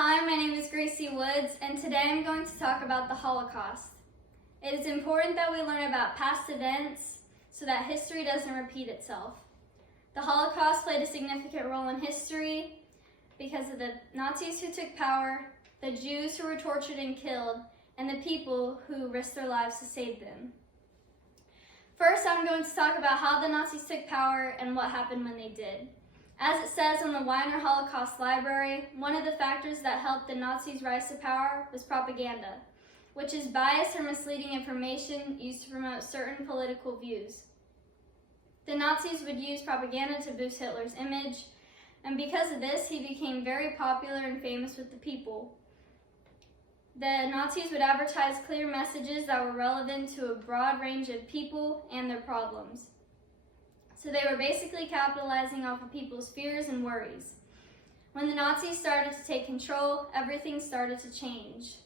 Hi, my name is Gracie Woods, and today I'm going to talk about the Holocaust. It is important that we learn about past events so that history doesn't repeat itself. The Holocaust played a significant role in history because of the Nazis who took power, the Jews who were tortured and killed, and the people who risked their lives to save them. First, I'm going to talk about how the Nazis took power and what happened when they did. As it says on the Weiner Holocaust Library, one of the factors that helped the Nazis rise to power was propaganda, which is biased or misleading information used to promote certain political views. The Nazis would use propaganda to boost Hitler's image, and because of this, he became very popular and famous with the people. The Nazis would advertise clear messages that were relevant to a broad range of people and their problems. So they were basically capitalizing off of people's fears and worries. When the Nazis started to take control, everything started to change.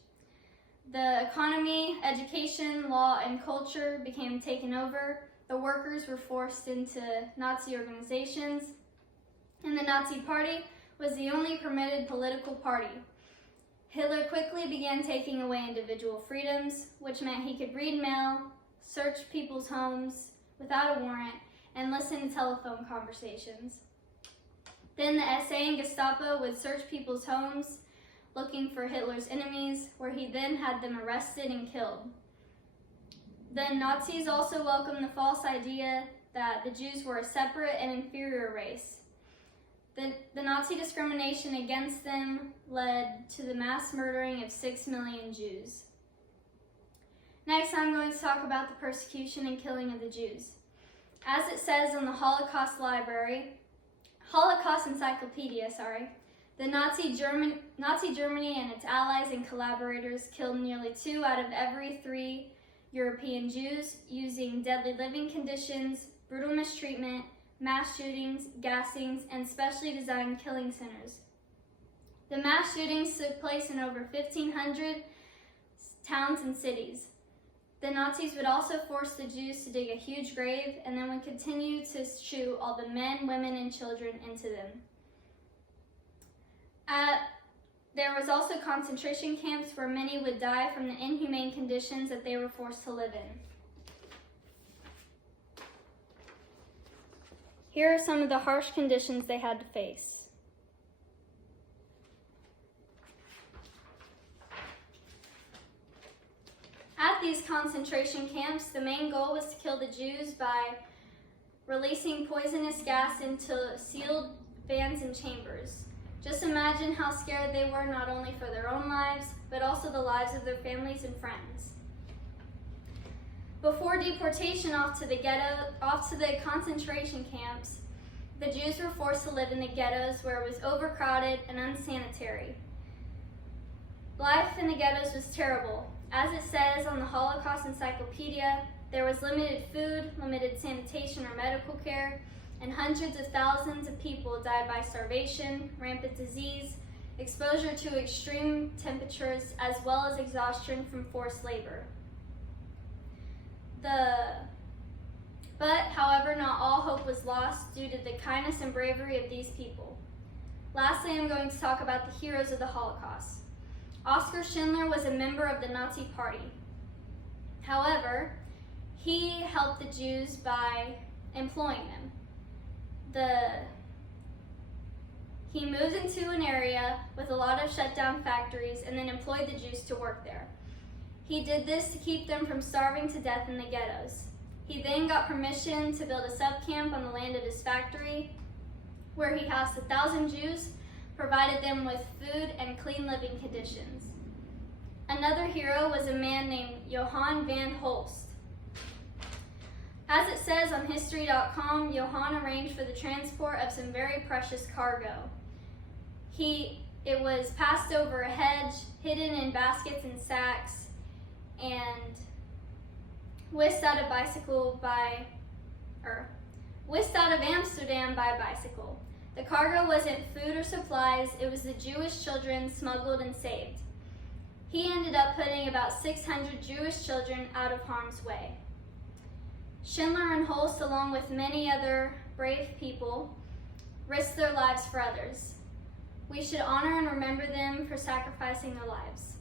The economy, education, law, and culture became taken over. The workers were forced into Nazi organizations, and the Nazi Party was the only permitted political party. Hitler quickly began taking away individual freedoms, which meant he could read mail, search people's homes without a warrant, and listen to telephone conversations. Then the SA and Gestapo would search people's homes looking for Hitler's enemies, where he then had them arrested and killed. The Nazis also welcomed the false idea that the Jews were a separate and inferior race. The Nazi discrimination against them led to the mass murdering of 6 million Jews. Next, I'm going to talk about the persecution and killing of the Jews. As it says on the Holocaust Encyclopedia, the Nazi Germany and its allies and collaborators killed nearly 2 out of every 3 European Jews using deadly living conditions, brutal mistreatment, mass shootings, gassings, and specially designed killing centers. The mass shootings took place in over 1,500 towns and cities. The Nazis would also force the Jews to dig a huge grave and then would continue to shoot all the men, women, and children into them. There was also concentration camps where many would die from the inhumane conditions that they were forced to live in. Here are some of the harsh conditions they had to face. At these concentration camps, the main goal was to kill the Jews by releasing poisonous gas into sealed vans and chambers. Just imagine how scared they were not only for their own lives, but also the lives of their families and friends. Before deportation off to the concentration camps, the Jews were forced to live in the ghettos where it was overcrowded and unsanitary. Life in the ghettos was terrible. As it says on the Holocaust Encyclopedia, there was limited food, limited sanitation or medical care, and hundreds of thousands of people died by starvation, rampant disease, exposure to extreme temperatures, as well as exhaustion from forced labor. However, not all hope was lost due to the kindness and bravery of these people. Lastly, I'm going to talk about the heroes of the Holocaust. Oskar Schindler was a member of the Nazi Party. However, he helped the Jews by employing them. He moved into an area with a lot of shut down factories and then employed the Jews to work there. He did this to keep them from starving to death in the ghettos. He then got permission to build a sub-camp on the land of his factory, where he housed 1,000 Jews, provided them with food and clean living conditions. Another hero was a man named Johann van Holst. As it says on History.com, Johann arranged for the transport of some very precious cargo. It was passed over a hedge, hidden in baskets and sacks, and whisked out of Amsterdam by bicycle. The cargo wasn't food or supplies, it was the Jewish children smuggled and saved. He ended up putting about 600 Jewish children out of harm's way. Schindler and Holst, along with many other brave people, risked their lives for others. We should honor and remember them for sacrificing their lives.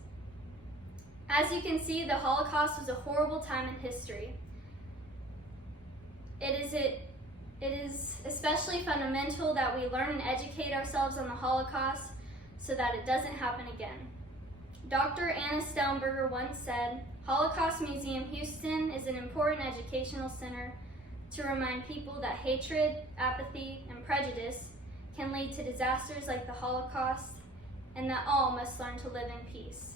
As you can see, the Holocaust was a horrible time in history. It is especially fundamental that we learn and educate ourselves on the Holocaust so that it doesn't happen again. Dr. Anna Sternberger once said, "Holocaust Museum Houston is an important educational center to remind people that hatred, apathy, and prejudice can lead to disasters like the Holocaust, and that all must learn to live in peace.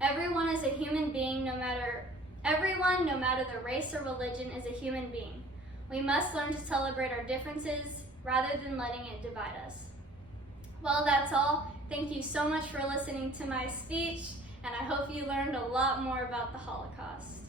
Everyone is a human being, no matter their race or religion, is a human being. We must learn to celebrate our differences rather than letting it divide us." Well, that's all. Thank you so much for listening to my speech, and I hope you learned a lot more about the Holocaust.